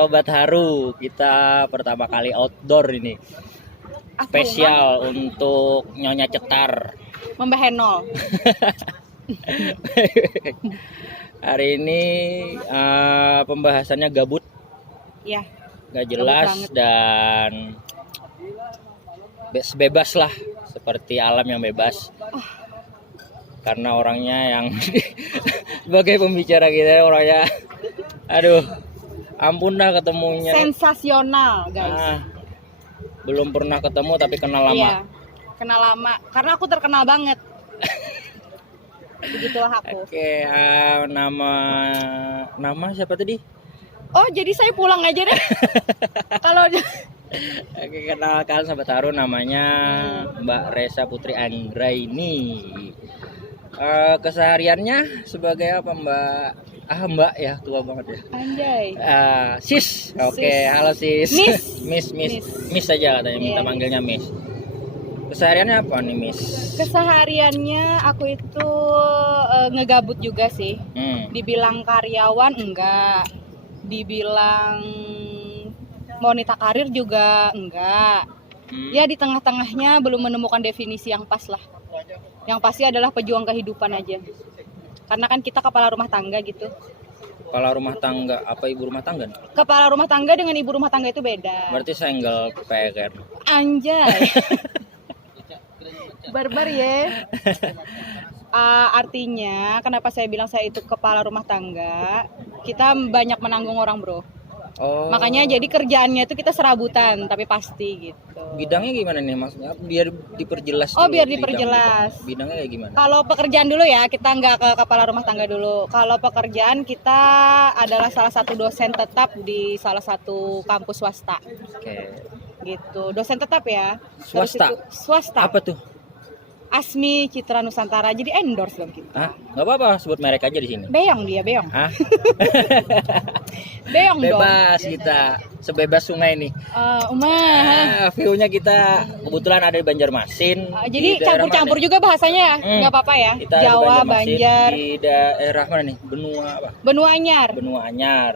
Sobat Haru, kita pertama kali outdoor ini. Spesial untuk Nyonya Cetar. Mbak Henol. Hari ini pembahasannya gabut, Ya, gak jelas dan bebas lah, seperti alam yang bebas. Karena orangnya yang sebagai pembicara kita orangnya, aduh, ampun dah ketemunya. sensasional guys. Belum pernah ketemu tapi kenal lama. Iya, kenal lama. Karena aku terkenal banget. Begitulah aku. Oke, nama siapa tadi? Oh, jadi saya pulang aja deh. Kalau Oke, kenalkan Sobat Haru, namanya Mbak Resa Putri Anggraini. Kesehariannya sebagai apa Mbak? Mbak ya, tua banget ya. anjay. Sis. Oke, Sis. halo sis. Miss. Miss saja katanya, minta Iya. manggilnya Miss. Kesehariannya apa nih Miss? Kesehariannya aku itu ngegabut juga sih. Dibilang karyawan enggak. Dibilang wanita karir juga enggak. Ya di tengah-tengahnya belum menemukan definisi yang pas lah. Yang pasti adalah pejuang kehidupan aja. Karena kan kita kepala rumah tangga gitu. Kepala rumah tangga, apa ibu rumah tangga? Kepala rumah tangga dengan ibu rumah tangga itu beda. Berarti single parent. Anjay. Barbar ya. Artinya kenapa saya bilang saya itu kepala rumah tangga, kita banyak menanggung orang bro. Oh. Makanya jadi kerjaannya itu kita serabutan tapi pasti gitu. Bidangnya gimana nih maksudnya? Biar diperjelas. Oh, dulu biar diperjelas. Bidangnya kayak gimana? Kalau pekerjaan dulu ya, kita nggak ke kepala rumah tangga dulu. Kalau pekerjaan kita adalah salah satu dosen tetap di salah satu kampus swasta. Oke. Gitu. Dosen tetap ya. Terus Swasta? itu, swasta. Apa tuh? Asmi Citra Nusantara. Jadi endorse dong kita. Nggak apa-apa, sebut merek aja di sini. Beong dia, beong. Beong dong. Bebas kita, sebebas sungai nih. View-nya kita kebetulan ada di Banjarmasin. Jadi di daerah campur-campur mana juga bahasanya ya, nggak apa-apa ya. nih? Kita ada di Jawa, Banjarmasin, Banjar, di daerah mana nih? Benua apa? Benua Anyar, Benua Anyar.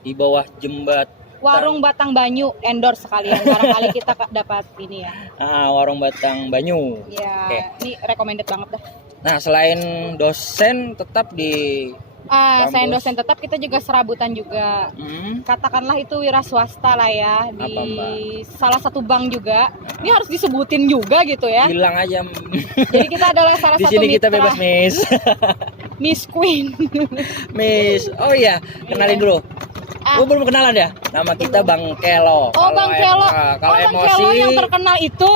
Di bawah jembatan. Warung Batang Banyu, endorse sekalian. Barangkali kita dapat ini ya. Warung Batang Banyu. Ya, Oke. ini recommended banget dah. Nah, selain dosen tetap di Selain dosen tetap kita juga serabutan juga. Katakanlah itu wira swasta lah ya di Apa, Mbak? salah satu bank juga. Ini harus disebutin juga gitu ya. bilang aja. Jadi kita adalah salah Di satu sini kita mitra bebas, Miss. Miss Queen. Miss. Oh iya, kenalin dulu. Belum kenalan ya? Nama kita Bang Kelo. Oh, Bang Kelo. Kalau Bang emosi, Kelo yang terkenal itu.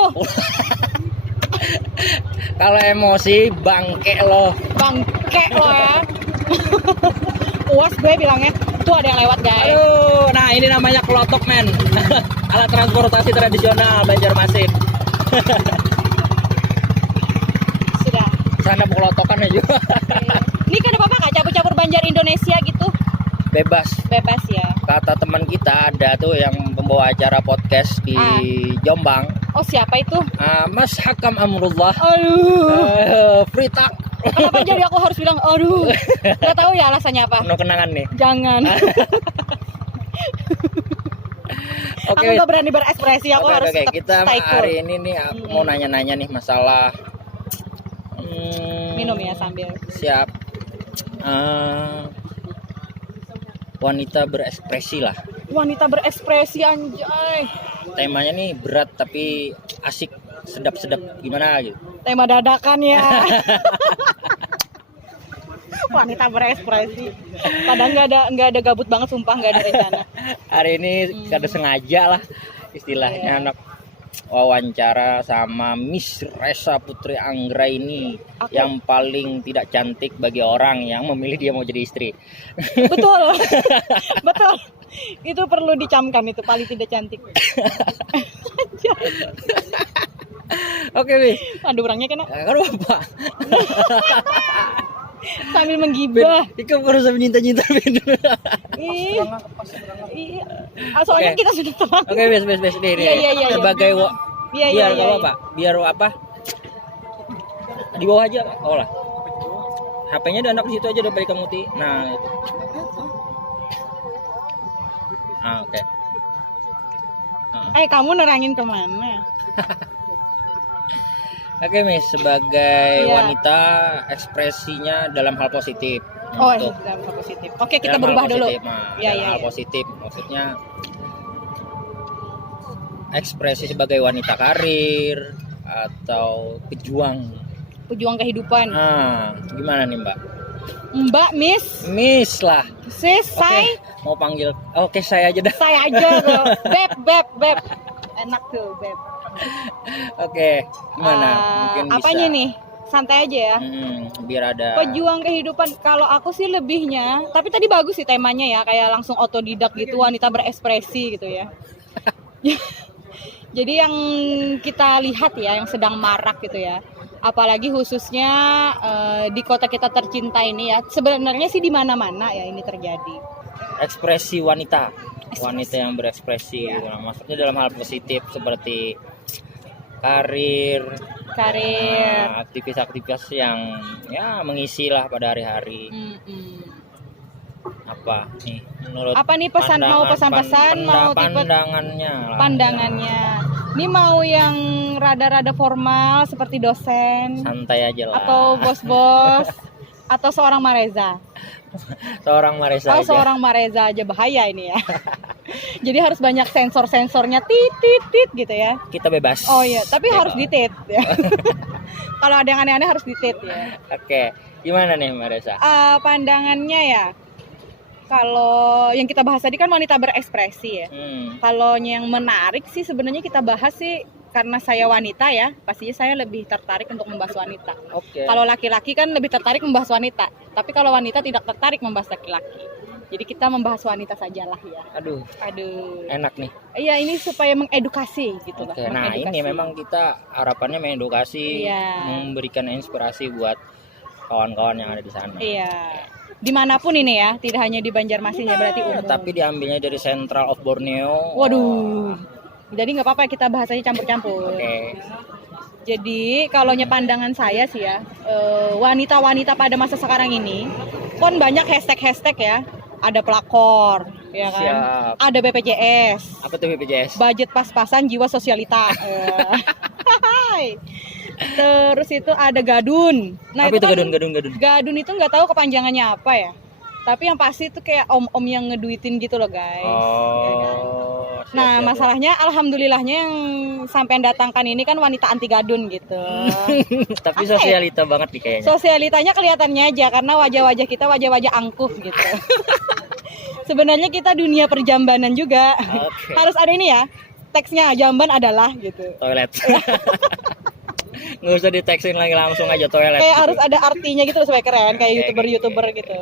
kalau emosi Bang Kelo. Bangke lo ya. Puas gue bilangnya. Tuh ada yang lewat guys. Aduh, nah ini namanya kelotok men. Alat transportasi tradisional Banjarmasin. Sudah. Sana kelotokan ya juga. Ini kan apa kak? Campur-campur Banjar Indonesia gitu. Bebas. Bebas ya. Kata teman kita ada tuh yang pembawa acara podcast di Jombang. Oh siapa itu? Mas Hakam Amrullah. Aduh. Free talk. Kenapa jadi aku harus bilang aduh? Gak tahu ya alasannya apa. Penuh kenangan nih. Jangan. Oke. Aku gak berani berekspresi. Aku harus Oke. tetap Kita stay cool. hari ini nih mau nanya-nanya nih masalah Minum ya sambil. Siap. Wanita berekspresi lah. Wanita berekspresi anjay. Temanya nih berat tapi asik, sedap-sedap gimana gitu. Tema dadakan ya. Wanita berekspresi. Padahal nggak ada gabut banget sumpah, nggak ada rencana. Hari ini kada sengaja lah istilahnya anak wawancara sama Miss Resa Putri Anggraini yang paling tidak cantik bagi orang yang memilih dia mau jadi istri. Betul. Betul. Itu perlu dicamkan, itu paling tidak cantik. Oke, Bi. Aduh orangnya kena Kan apa? sambil menggibah. Ikan baru sampai nyinta-nyinta. Soalnya kita sudah terang. Oke, bes. Nih. Iya. Sebagai Iya. Gak apa-apa. Biar apa? Di bawah aja, Pak. Oh lah. HP-nya ada anak di situ aja udah balik kamu ti. Nah, itu. Oke. Kamu nerangin kemana? Oke, Miss, sebagai Iya. wanita ekspresinya dalam hal positif. Oh, Untuk dalam hal positif. Oke, kita dalam hal berubah dulu. positif, nah, Iya, dalam iya, hal iya. positif, maksudnya ekspresi sebagai wanita karir atau pejuang. Pejuang kehidupan. Gimana nih, Mbak? Mbak, Miss, Miss lah. Sis, Oke, Say, mau panggil. Oke, saya aja dah. saya aja tuh. Beb. Enak tuh, Beb. Oke, gimana? Mungkin bisa. Apanya nih? Santai aja ya. Biar ada. Pejuang kehidupan, kalau aku sih lebihnya, tapi tadi bagus sih temanya ya, kayak langsung otodidak gitu, wanita berekspresi gitu ya. Jadi yang kita lihat ya, yang sedang marak gitu ya, apalagi khususnya di kota kita tercinta ini ya, sebenarnya sih di mana-mana ya ini terjadi. Ekspresi wanita yang berekspresi Ya. gitu. Maksudnya dalam hal positif seperti karir, aktivitas yang ya mengisi lah pada hari-hari. Apa nih menurut Apa nih pesan, mau pesan-pesan, mau tipe pandangannya. Ini mau yang rada-rada formal seperti dosen santai aja lah, atau bos-bos atau seorang Mareza. seorang Mareza aja. Seorang Mareza aja bahaya ini ya. Jadi harus banyak sensor-sensornya tit gitu ya. Kita bebas. Oh iya, tapi Oke, harus ditit ya. Kalau ada yang aneh-aneh harus ditit ya. Oke, gimana nih Mareza? Pandangannya ya, kalau yang kita bahas tadi kan wanita berekspresi ya. Kalau yang menarik sih sebenarnya kita bahas sih, karena saya wanita ya, pastinya saya lebih tertarik untuk membahas wanita. Oke. Kalau laki-laki kan lebih tertarik membahas wanita, tapi kalau wanita tidak tertarik membahas laki-laki. Jadi kita membahas wanita sajalah ya. Aduh. Enak nih. Iya, ini supaya mengedukasi gitu lah. Oke, nah ini memang kita harapannya mengedukasi, memberikan inspirasi buat kawan-kawan yang ada di sana. Iya. Dimanapun ini ya, tidak hanya di Banjarmasin ya, berarti umum. Tapi diambilnya dari Central of Borneo. Waduh. Jadi nggak apa-apa kita bahasanya campur-campur. Oke. Jadi kalau pandangan saya sih ya, wanita-wanita pada masa sekarang ini, kan banyak hashtag ya. Ada pelakor, ya kan? Siap. Ada BPJS. Apa tuh BPJS? Budget pas-pasan jiwa sosialita. Terus itu ada gadun. Nah, apa itu kan gadun? Gadun itu nggak tahu kepanjangannya apa ya. Tapi yang pasti itu kayak om-om yang ngeduitin gitu loh guys. Ya kan? Nah, masalahnya alhamdulillahnya yang sampai datangkan ini kan wanita anti gadun gitu. Tapi sosialita banget nih kayaknya. Sosialitanya kelihatannya aja karena wajah-wajah kita wajah-wajah angkuh gitu. Sebenarnya kita dunia perjambanan juga. Harus ada ini ya. Teksnya jamban adalah gitu. Toilet. Nggak usah diteksin lagi, langsung aja toilet. Kayak gitu. harus ada artinya gitu loh, supaya keren kayak YouTuber gitu.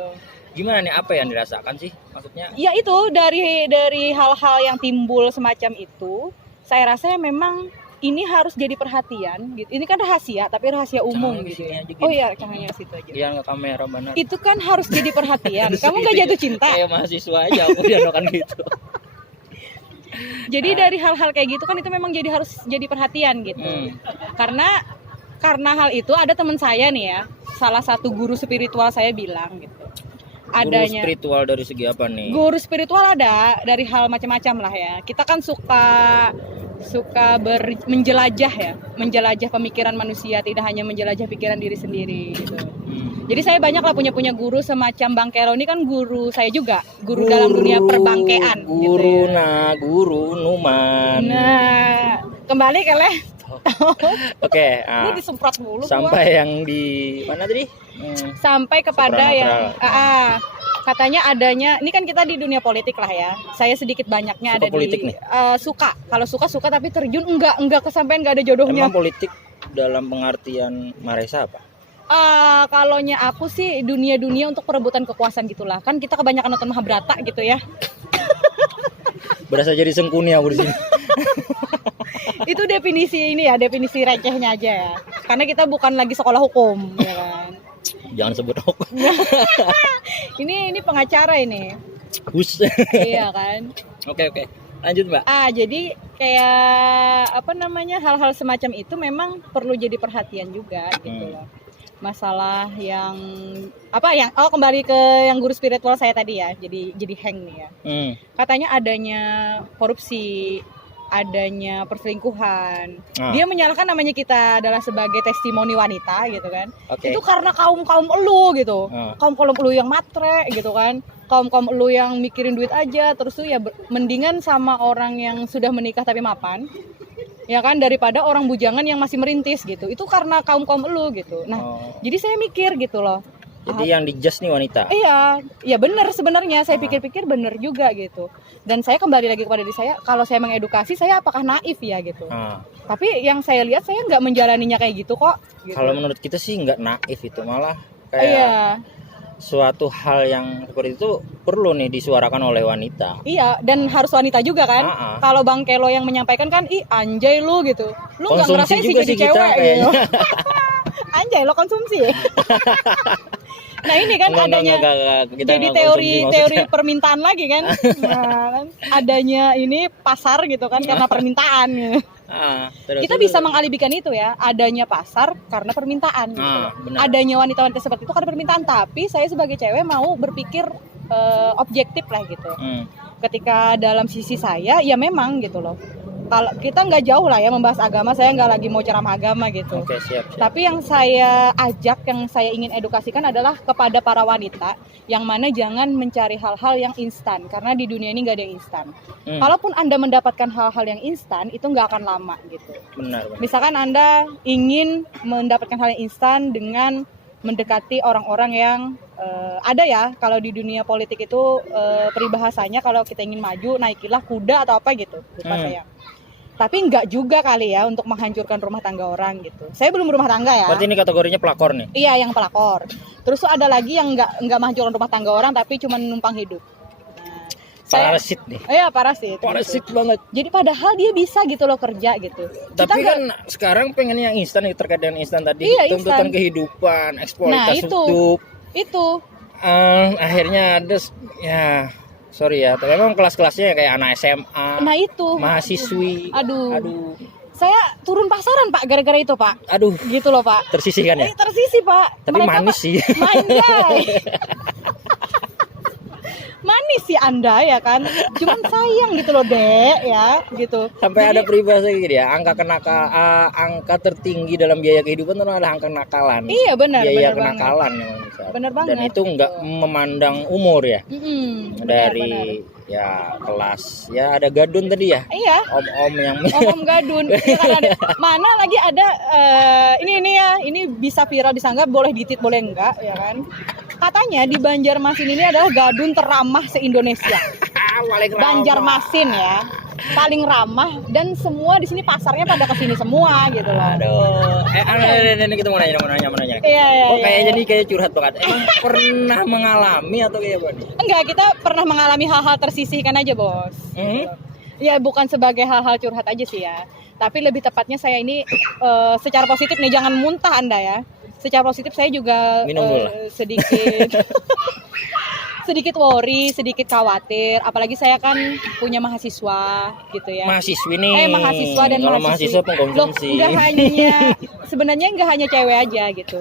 Gimana nih, apa yang dirasakan sih maksudnya? Ya itu dari hal-hal yang timbul semacam itu, saya rasa memang ini harus jadi perhatian gitu. Ini kan rahasia, tapi rahasia umum gitu. Oh iya, cahaya situ aja. Iya, nggak kamera benar. Itu kan harus jadi perhatian. Kamu nggak jatuh cinta? Kayak mahasiswa aja aku dianokan gitu. Jadi dari hal-hal kayak gitu kan itu memang harus jadi perhatian gitu. Karena hal itu ada teman saya nih ya, salah satu guru spiritual saya bilang gitu. Guru spiritual dari segi apa nih? Guru spiritual ada dari hal macam-macam lah ya. Kita kan suka menjelajah pemikiran manusia, tidak hanya menjelajah pikiran diri sendiri gitu. Jadi saya banyak lah punya guru semacam Bang Kero ini kan guru saya juga, guru dalam dunia perbankean. Guru gitu ya. Guru Numan. Nah, kembali ke Oke, ini disemprot mulu. Sampai yang di mana tadi? Sampai kepada yang katanya adanya, ini kan kita di dunia politik lah ya. Saya sedikit banyaknya suka ada politik di nih. Kalau suka tapi terjun enggak kesampaian, enggak ada jodohnya. Emang politik dalam pengertian Mareza apa? Kalaunya aku sih dunia untuk perebutan kekuasaan gitulah. Kan kita kebanyakan nonton Mahabharata gitu ya. Berasa jadi sengkuni aku di sini. Itu definisi recehnya aja ya. Karena kita bukan lagi sekolah hukum, ya kan. Jangan sebut hukum. ini pengacara ini. Hus. Iya kan. Oke. Lanjut, Mbak. Jadi kayak hal-hal semacam itu memang perlu jadi perhatian juga gitu loh. masalah yang kembali ke yang guru spiritual saya tadi ya, jadi hang nih ya. Katanya adanya korupsi, adanya perselingkuhan. Dia menyalahkan namanya kita adalah sebagai testimoni wanita gitu kan. Itu karena kaum elu gitu. Kaum elu yang matre gitu kan. Kaum elu yang mikirin duit aja, terus tuh ya mendingan sama orang yang sudah menikah tapi mapan. Ya kan, daripada orang bujangan yang masih merintis gitu. Itu karena kaum elu gitu. Nah, jadi saya mikir gitu loh. Jadi yang di-judge nih wanita. Iya, ya benar sebenarnya. Saya pikir-pikir benar juga gitu. Dan saya kembali lagi kepada diri saya, kalau saya mengedukasi, saya apakah naif ya gitu. Tapi yang saya lihat, saya nggak menjalaninya kayak gitu kok. Gitu. Kalau menurut kita sih nggak naif itu, malah kayak suatu hal yang seperti itu perlu nih disuarakan oleh wanita. Iya, dan harus wanita juga kan. Kalau Bang Kelo yang menyampaikan kan, anjay lu gitu. Lu nggak ngerasain sih jadi cewek gitu. Anjay lo konsumsi. Nah ini kan adanya jadi teori permintaan lagi kan. Nah, adanya ini pasar gitu kan karena permintaan. Kita bisa mengalihkan itu ya, adanya pasar karena permintaan gitu. Adanya wanita-wanita seperti itu karena permintaan, tapi saya sebagai cewek mau berpikir objektif lah gitu. Ketika dalam sisi saya ya memang gitu loh. Kalau kita nggak jauh lah ya membahas agama, saya nggak lagi mau ceramah agama gitu. Siap. Tapi yang saya ajak, yang saya ingin edukasikan adalah kepada para wanita, yang mana jangan mencari hal-hal yang instan, karena di dunia ini nggak ada yang instan. Kalaupun Anda mendapatkan hal-hal yang instan, itu nggak akan lama gitu. Benar. Misalkan Anda ingin mendapatkan hal yang instan dengan mendekati orang-orang yang ada ya, kalau di dunia politik itu peribahasanya kalau kita ingin maju naikilah kuda atau apa gitu, lupa saya. Tapi enggak juga kali ya untuk menghancurkan rumah tangga orang gitu. Saya belum berumah tangga ya. Berarti ini kategorinya pelakor nih? Iya, yang pelakor. Terus tuh ada lagi yang enggak menghancurkan rumah tangga orang tapi cuma numpang hidup. Nah, parasit nih. Iya, parasit. Parasit gitu. banget. Jadi padahal dia bisa gitu loh kerja gitu. Tapi kan sekarang pengen yang instan, terkait dengan instan tadi. Iya, tuntutan kehidupan, eksploitasi hidup. Itu. Akhirnya ada ya. Sorry ya, tapi memang kelas-kelasnya kayak anak SMA. Nah itu. Mahasiswi. Aduh. Saya turun pasaran Pak gara-gara itu Pak. Aduh. Gitu loh Pak. Tersisih kan ya? Tersisih Pak. Tapi mereka manis sih. Manis sih Anda ya kan. Cuman sayang gitu loh Dek ya gitu. Sampai ada peribahasa gitu ya, angka tertinggi dalam biaya kehidupan itu adalah angka kenakalan. Iya benar. Biaya kenakalan benar banget. Dan itu nggak memandang umur ya. Dari benar. Ya kelas ya, ada gadun tadi ya. Iya. Om gadun. Ya, kan mana lagi ada ini bisa viral, disanggap boleh ditit boleh enggak ya kan. Katanya di Banjarmasin ini adalah gadun teramah se-Indonesia. Banjarmasin ya, paling ramah, dan semua di sini pasarnya pada kesini semua gitu loh. Aduh, ini kita mau nanya. Iya. Kayaknya nih kayak curhat banget. Emang pernah mengalami atau kayak apa nih? Enggak, kita pernah mengalami hal-hal tersisihkan aja bos. Ya bukan sebagai hal-hal curhat aja sih ya, tapi lebih tepatnya saya ini secara positif nih, jangan muntah Anda ya. Secara positif saya juga sedikit worry, sedikit khawatir, apalagi saya kan punya mahasiswa gitu ya. Mahasiswi nih. Mahasiswa dan mahasiswa pengkonsumsi. Sebenarnya nggak hanya cewek aja gitu.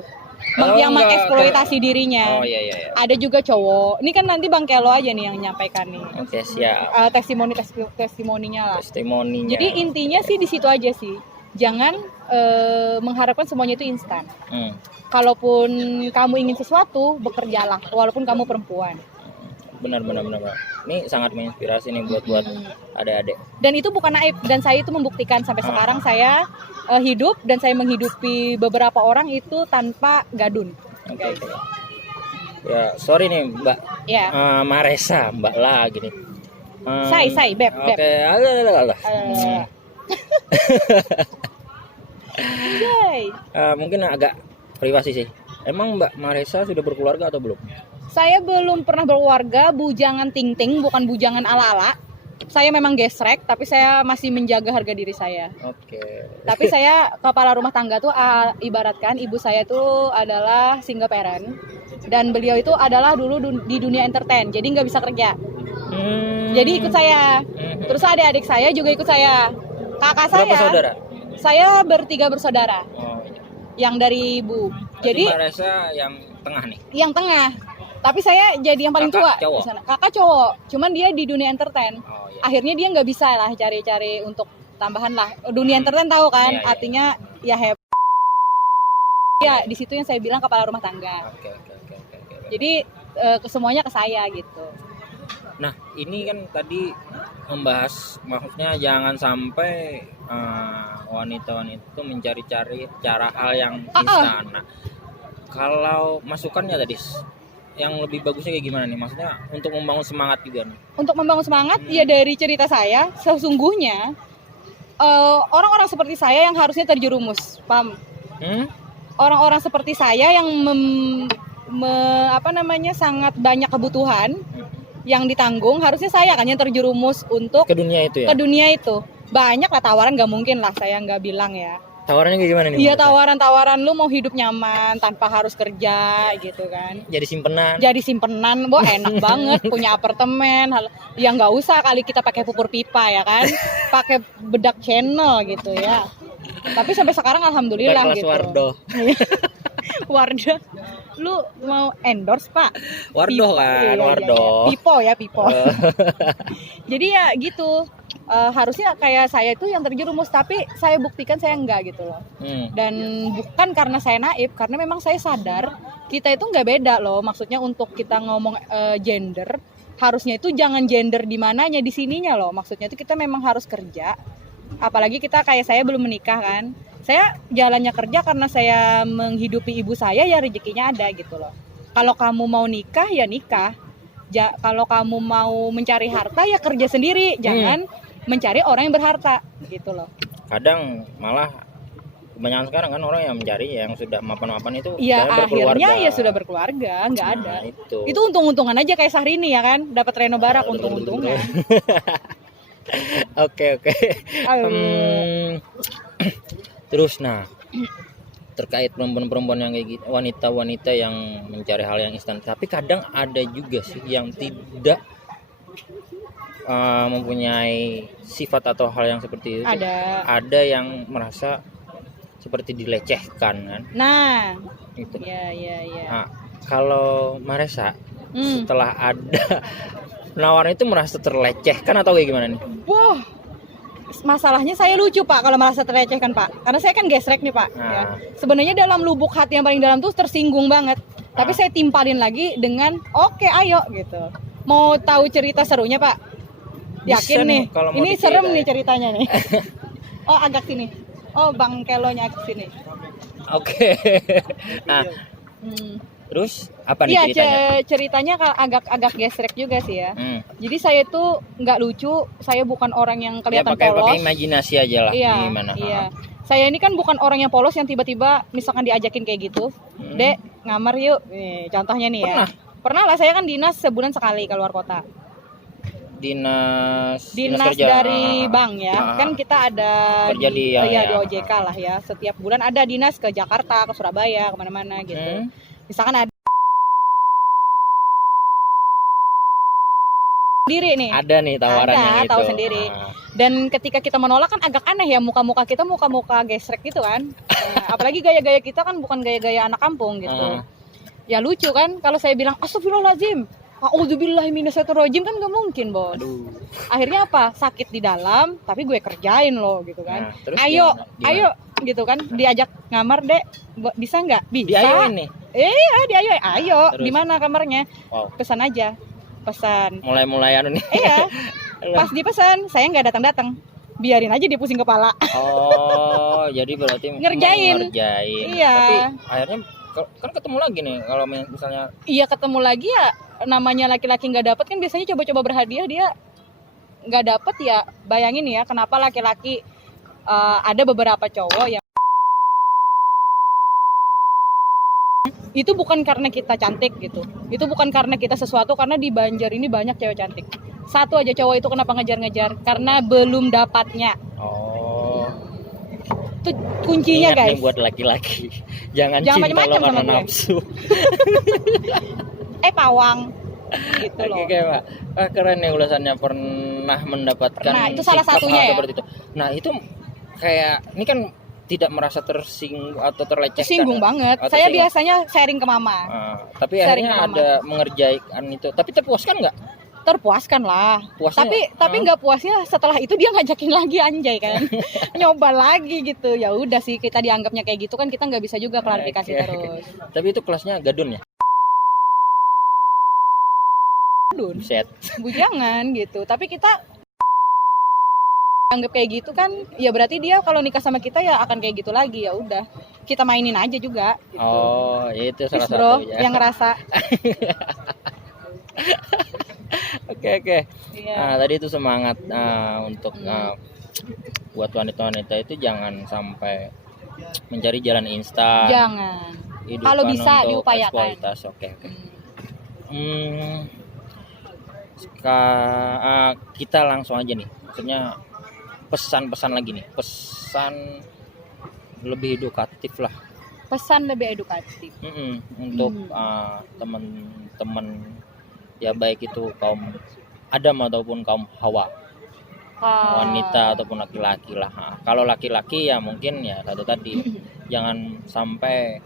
Yang mengeksploitasi dirinya. Iya. Ada juga cowok. Ini kan nanti Bang Kelo aja nih yang menyampaikan nih. Oke, siap. Testimoninya lah. Testimoninya. Jadi intinya sih di situ aja sih. Jangan mengharapkan semuanya itu instan. Kalaupun kamu ingin sesuatu, bekerjalah walaupun kamu perempuan. Benar. Ini sangat menginspirasi nih buat adik-adik. Dan itu bukan naif, dan saya itu membuktikan sampai sekarang saya hidup dan saya menghidupi beberapa orang itu tanpa gadun. Okay. Ya, sorry nih Mbak. Ya. Maresa, Mbak lah gini. Beb. Oke, alah. Mungkin agak privasi sih. Emang Mbak Maresa sudah berkeluarga atau belum? Saya belum pernah berkeluarga, bujangan ting-ting, bukan bujangan ala-ala. Saya memang gesrek, tapi saya masih menjaga harga diri saya. Oke. Tapi saya kepala rumah tangga tuh ibaratkan ibu saya tuh adalah single parent, dan beliau itu adalah dulu di dunia entertain, jadi nggak bisa kerja. Jadi ikut saya. Terus adik-adik saya juga ikut saya. Kakak saya. Berapa saudara? Saya bertiga bersaudara. Yang dari ibu. Jadi Mbak Resa yang tengah nih. yang tengah. Tapi saya jadi yang paling tua Kakak cowok? di sana. Kakak cowok, cuman dia di dunia entertain. Oh iya. Akhirnya dia nggak bisa lah cari-cari untuk tambahan lah. Dunia entertain tahu kan? Iya, iya. Artinya ya ya di situ yang saya bilang kepala rumah tangga. Oke. Jadi semuanya ke saya gitu. Nah, ini kan tadi membahas, maksudnya jangan sampai wanita-wanita itu mencari-cari cara hal yang instan. Nah, kalau masukannya tadi yang lebih bagusnya kayak gimana nih? Maksudnya untuk membangun semangat juga nih. Untuk membangun semangat ya dari cerita saya, sesungguhnya orang-orang seperti saya yang harusnya terjerumus, paham? Orang-orang seperti saya yang sangat banyak kebutuhan yang ditanggung, harusnya saya kan yang terjerumus untuk Ke dunia itu ya? ke dunia itu. Banyak lah tawaran, nggak mungkin lah saya nggak bilang ya. Tawarannya kayak gimana nih? Iya, tawaran-tawaran lu mau hidup nyaman tanpa harus kerja gitu kan. Jadi simpenan. Jadi simpenan, enak banget punya apartemen. Ya nggak usah kali kita pakai pupur pipa ya kan, pakai bedak channel gitu ya. Tapi sampai sekarang alhamdulillah Kelas gitu. Wardah, lu mau endorse Pak? Wardoh kan, Wardoh. Iya. Pipo. Jadi ya gitu. Harusnya kayak saya itu yang terjerumus, tapi saya buktikan saya enggak gitu loh. Dan bukan karena saya naif, karena memang saya sadar kita itu nggak beda loh. Maksudnya untuk kita ngomong gender, harusnya itu jangan gender di mananya, di sininya loh. Maksudnya itu kita memang harus kerja. Apalagi kita kayak saya belum menikah kan. Saya jalannya kerja karena saya menghidupi ibu saya, ya rezekinya ada gitu loh. Kalau kamu mau nikah ya nikah. Kalau kamu mau mencari harta ya kerja sendiri, jangan mencari orang yang berharta gitu loh. Kadang malah kebanyakan sekarang kan orang yang mencari yang sudah mapan-mapan itu ya berkeluarga. Akhirnya ya sudah berkeluarga, nggak ada. Itu untung-untungan aja kayak Syahrini ya kan, dapat Reno Barak, untung-untungan. Oke. Terus terkait perempuan-perempuan yang kayak gitu, wanita-wanita yang mencari hal yang instan, tapi kadang ada juga sih yang tidak mempunyai sifat atau hal yang seperti itu. Ada yang merasa seperti dilecehkan kan. Nah, itu. Iya. Nah, kalau Maresa setelah ada penawaran itu merasa terlecehkan atau kayak gimana nih? Wah, masalahnya saya lucu Pak kalau merasa terlecehkan Pak, karena saya kan gesrek nih Pak. Ya. Sebenarnya dalam lubuk hati yang paling dalam tuh tersinggung banget. Tapi saya timpalin lagi dengan oke, ayo gitu. Mau tahu cerita serunya Pak? Yakin nih, ini serem nih ceritanya nih. Oh agak sini. Oh Bang Kelonya agak sini. Oke. Nah, terus apa nih ceritanya? Ceritanya agak gesrek juga sih ya. Jadi saya itu nggak lucu, saya bukan orang yang kelihatan polos. Pakai imajinasi aja lah. Iya, gimana? Iya. Saya ini kan bukan orang yang polos yang tiba-tiba misalkan diajakin kayak gitu, Dek ngamar yuk. Nih, contohnya nih ya. Pernah lah, saya kan dinas sebulan sekali keluar kota. Dinas dari bank ya. Kan kita ada kerja di OJK lah ya. Setiap bulan ada dinas ke Jakarta, ke Surabaya, kemana-mana gitu. Misalkan ada sendiri nih. Ada nih tawarannya gitu. Tahu sendiri. Dan ketika kita menolak kan agak aneh ya, muka-muka kita muka-muka gesrek gitu kan. Apalagi gaya-gaya kita kan bukan gaya-gaya anak kampung gitu. Ya lucu kan kalau saya bilang astagfirullahaladzim, a'udzubillahi minasyaitonirrajim, kan gak mungkin bos. Akhirnya apa? Sakit di dalam, tapi gue kerjain loh gitu kan. Ayo gitu kan, diajak ngamar Dek, bisa nggak? Bisa. Diayoin nih. Diayoin. Ayo, di mana kamarnya? Pesan aja. Pesan. Mulai anu nih. Iya. Pas dipesan, saya nggak datang. Biarin aja dia pusing kepala. Oh, jadi berarti ngerjain. Iya. Tapi akhirnya kan ketemu lagi nih kalau misalnya. Iya, ketemu lagi ya. Namanya laki-laki nggak dapet kan biasanya coba-coba berhadiah, dia nggak dapet ya. Bayangin ya, kenapa laki-laki ada beberapa cowok yang itu bukan karena kita cantik gitu, itu bukan karena kita sesuatu, karena di Banjar ini banyak cewek cantik. Satu aja cowok itu kenapa ngejar-ngejar, karena belum dapatnya. Itu kuncinya. Ingat guys, buat laki-laki jangan macam-macam sama nafsu. Pawang gitu loh. Oke Pak, keren ya ulasannya. Pernah mendapatkan itu salah satunya ya. Seperti itu. Nah itu kayak ini kan tidak merasa tersinggung atau terlecehkan? Singgung banget. Atau Saya singgung? biasanya sharing ke mama. Tapi Sharing akhirnya ke mama. ada mengerjakan itu. Tapi terpuaskan nggak? Terpuaskan lah. Puasnya, Tapi nggak puasnya setelah itu dia ngajakin lagi anjay kan. Nyoba lagi gitu. Ya udah sih, kita dianggapnya kayak gitu kan, kita nggak bisa juga klarifikasi Oke. terus. Tapi itu kelasnya gadun ya? Dun, Set. bujangan gitu. Tapi kita anggap kayak gitu kan, ya berarti dia kalau nikah sama kita ya akan kayak gitu lagi. Ya udah, kita mainin aja juga gitu. Oh, ya itu salah Please, bro, satunya. yang ngerasa. Oke. Iya. Nah, tadi itu semangat untuk buat wanita-wanita itu jangan sampai mencari jalan instan. Jangan. Hidupan Kalau bisa untuk diupayakan. eksploitasi. Oke. Kita langsung aja nih. Maksudnya pesan-pesan lagi nih. Pesan lebih edukatif lah. Pesan lebih edukatif. Untuk teman-teman ya, baik itu kaum Adam ataupun kaum Hawa, wanita ataupun laki-laki lah. Kalau laki-laki ya mungkin ya satu tadi, jangan sampai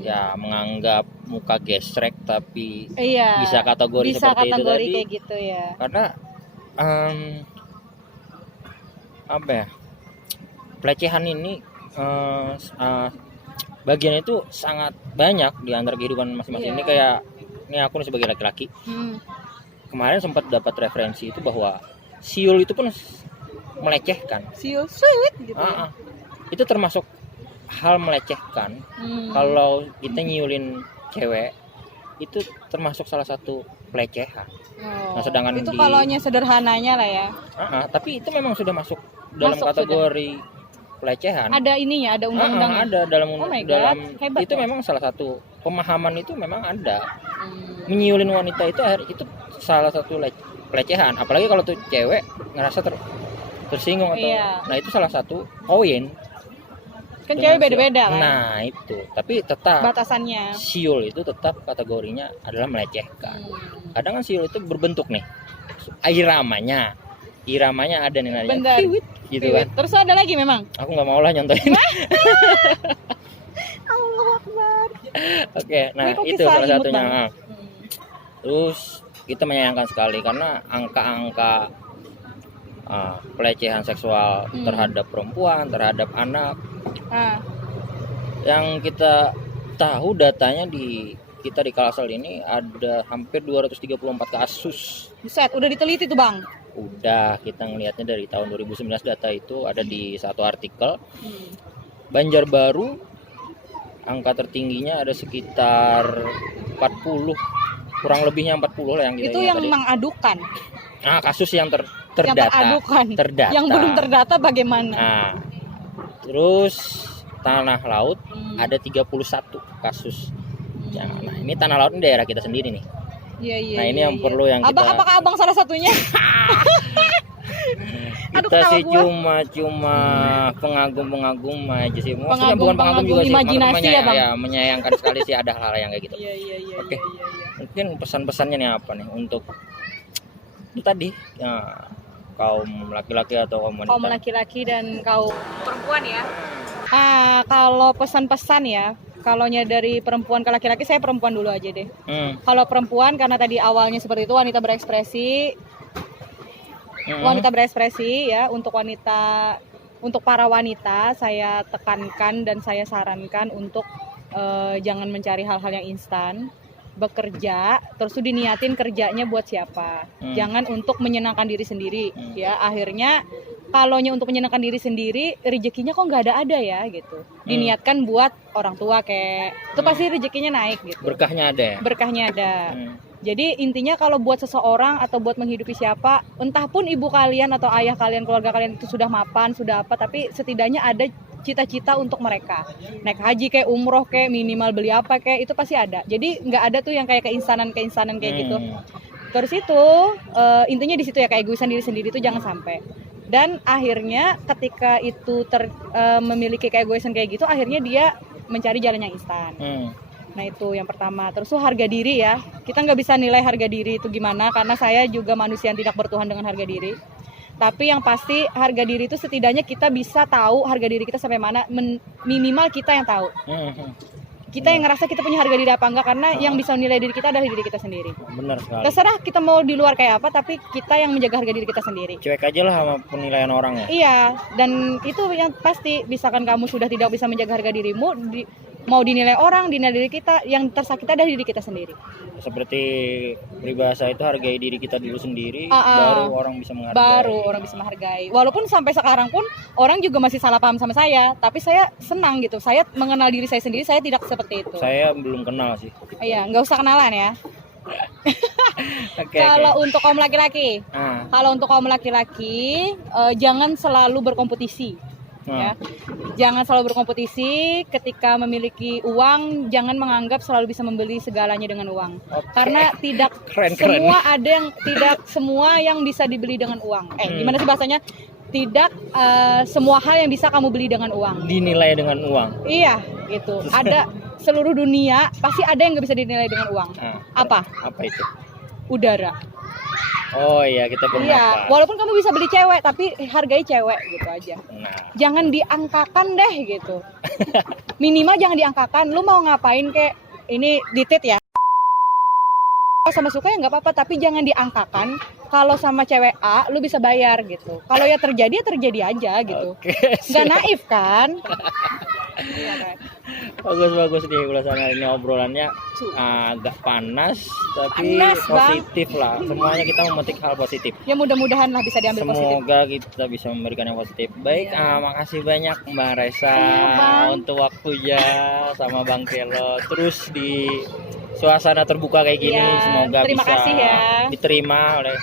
ya menganggap muka gesrek tapi Iya. bisa kategori Bisa seperti itu kategori tadi. kayak gitu ya. Karena apa ya, pelecehan ini bagian itu sangat banyak di antara kehidupan masing-masing. Iya. Ini kayak, ini aku nih sebagai laki-laki, kemarin sempat dapat referensi itu bahwa siul itu pun melecehkan. Siul sweet gitu. Itu termasuk hal melecehkan. Kalau kita nyiulin cewek itu termasuk salah satu pelecehan. Nah, sedangkan itu kalaunya sederhananya lah ya. Tapi itu memang sudah masuk dalam kategori pelecehan. Ada ininya, ada undang-undang. Ada dalam dalam Hebat itu ya? memang salah satu pemahaman itu memang ada. Menyiulin wanita itu salah satu pelecehan. Apalagi kalau tuh cewek ngerasa tersinggung atau nah itu salah satu poin. Kan cewek beda-beda kan. Nah itu, tapi tetap batasannya. Siul itu tetap kategorinya adalah melecehkan. Kadang kan siul itu berbentuk nih, iramanya ada nih nanya. Bener. Gitu kan. Terus ada lagi memang. Aku nggak mau lah nyontohin. Allah Akbar. Oke, nah itu salah satunya. Terus kita menyayangkan sekali karena angka-angka pelecehan seksual terhadap perempuan, terhadap anak, yang kita tahu datanya di Kalsel ini ada hampir 234 kasus. Buset, udah diteliti tuh Bang? Udah, kita ngelihatnya dari tahun 2019 data itu ada di satu artikel. Banjarbaru angka tertingginya ada sekitar 40, kurang lebihnya 40 lah yang kita itu ingat yang tadi. Mengadukan. Kasus yang terdata. Yang belum terdata bagaimana? Nah, terus tanah laut ada 31 kasus. Nah, ini tanah laut ini daerah kita sendiri nih. Iya. Nah, ini yang perlu yang kita. Apakah Abang salah satunya? Kita sih cuma pengagum aja sih. Maksudnya bukan pengagum juga sih. Imajinasi ya, Bang. Ya, menyayangkan sekali sih ada hal yang kayak gitu. Iya. Oke. Mungkin pesan-pesannya nih apa nih untuk itu tadi ya, kaum laki-laki atau kaum wanita? Kaum laki-laki dan kaum perempuan ya. Kalau pesan-pesan ya, kalaunya dari perempuan ke laki-laki, saya perempuan dulu aja deh. Kalau perempuan karena tadi awalnya seperti itu, wanita berekspresi ya, untuk para wanita saya tekankan dan saya sarankan untuk jangan mencari hal-hal yang instan. Bekerja terus tuh diniatin kerjanya buat siapa, jangan untuk menyenangkan diri sendiri ya. Akhirnya kalaunya untuk menyenangkan diri sendiri, rezekinya kok nggak ada ya gitu. Diniatkan buat orang tua kayak itu pasti rezekinya naik gitu. Berkahnya ada. Jadi intinya kalau buat seseorang atau buat menghidupi siapa, entah pun ibu kalian atau ayah kalian, keluarga kalian itu sudah mapan, sudah apa, tapi setidaknya ada cita-cita untuk mereka. Naik haji kayak umroh kayak minimal beli apa kayak itu pasti ada. Jadi nggak ada tuh yang kayak keinstanan kayak gitu. Terus itu intinya di situ ya, kayak egoisan diri sendiri itu jangan sampai. Dan akhirnya ketika itu memiliki keegoisan kayak gitu, akhirnya dia mencari jalan yang instan. Nah itu yang pertama. Terus tuh harga diri ya. Kita nggak bisa nilai harga diri itu gimana karena saya juga manusia yang tidak bertuhan dengan harga diri. Tapi yang pasti harga diri itu setidaknya kita bisa tahu harga diri kita sampai mana, minimal kita yang tahu. Kita yang ngerasa kita punya harga diri apa enggak, karena yang bisa menilai diri kita adalah diri kita sendiri. Benar sekali. Terserah kita mau di luar kayak apa, tapi kita yang menjaga harga diri kita sendiri. Cuek aja lah sama penilaian orang ya. Iya, dan itu yang pasti, misalkan kamu sudah tidak bisa menjaga harga dirimu, mau dinilai orang, dinilai diri kita, yang tersakiti adalah diri kita sendiri. Seperti peribahasa itu, hargai diri kita dulu sendiri, baru orang bisa menghargai. Baru orang bisa menghargai. Walaupun sampai sekarang pun orang juga masih salah paham sama saya, tapi saya senang gitu. Saya mengenal diri saya sendiri, saya tidak seperti itu. Saya belum kenal sih. Iya, nggak usah kenalan ya. Okay. Untuk kaum laki-laki, kalau untuk kaum laki-laki jangan selalu berkompetisi. Ya. Jangan selalu berkompetisi. Ketika memiliki uang, jangan menganggap selalu bisa membeli segalanya dengan uang. Karena tidak semua yang bisa dibeli dengan uang. Gimana sih bahasanya? Tidak semua hal yang bisa kamu beli dengan uang. Dinilai dengan uang. Iya, gitu. Ada seluruh dunia pasti ada yang nggak bisa dinilai dengan uang. Apa itu? Udara. Oh iya, kita bernafas. Iya, walaupun kamu bisa beli cewek, tapi hargai cewek gitu aja. Jangan diangkakan deh gitu. Minimal jangan diangkakan. Lu mau ngapain kek? Ini ditit ya. Kalau sama suka ya nggak apa-apa, tapi jangan diangkakan. Kalau sama cewek A, lu bisa bayar gitu. Kalau ya terjadi aja gitu. Nggak naif kan? Iya kan? Bagus nih ulasan hari ini, obrolannya agak panas tapi positif lah. Semuanya kita memetik hal positif. Ya mudah-mudahan lah bisa diambil positif. Semoga kita bisa memberikan yang positif. Baik, makasih banyak Mbak Resa untuk waktunya sama Bang Kelo. Terus di suasana terbuka kayak gini, semoga terima bisa kasih ya. Diterima oleh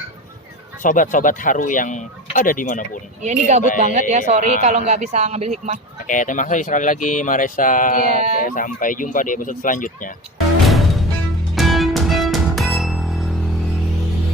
sobat-sobat haru yang ada dimanapun. Iya, ini gabut banget ya, sorry kalau nggak bisa ngambil hikmah. Oke, terima kasih sekali lagi Mbak Resa. Oke, sampai jumpa di episode selanjutnya.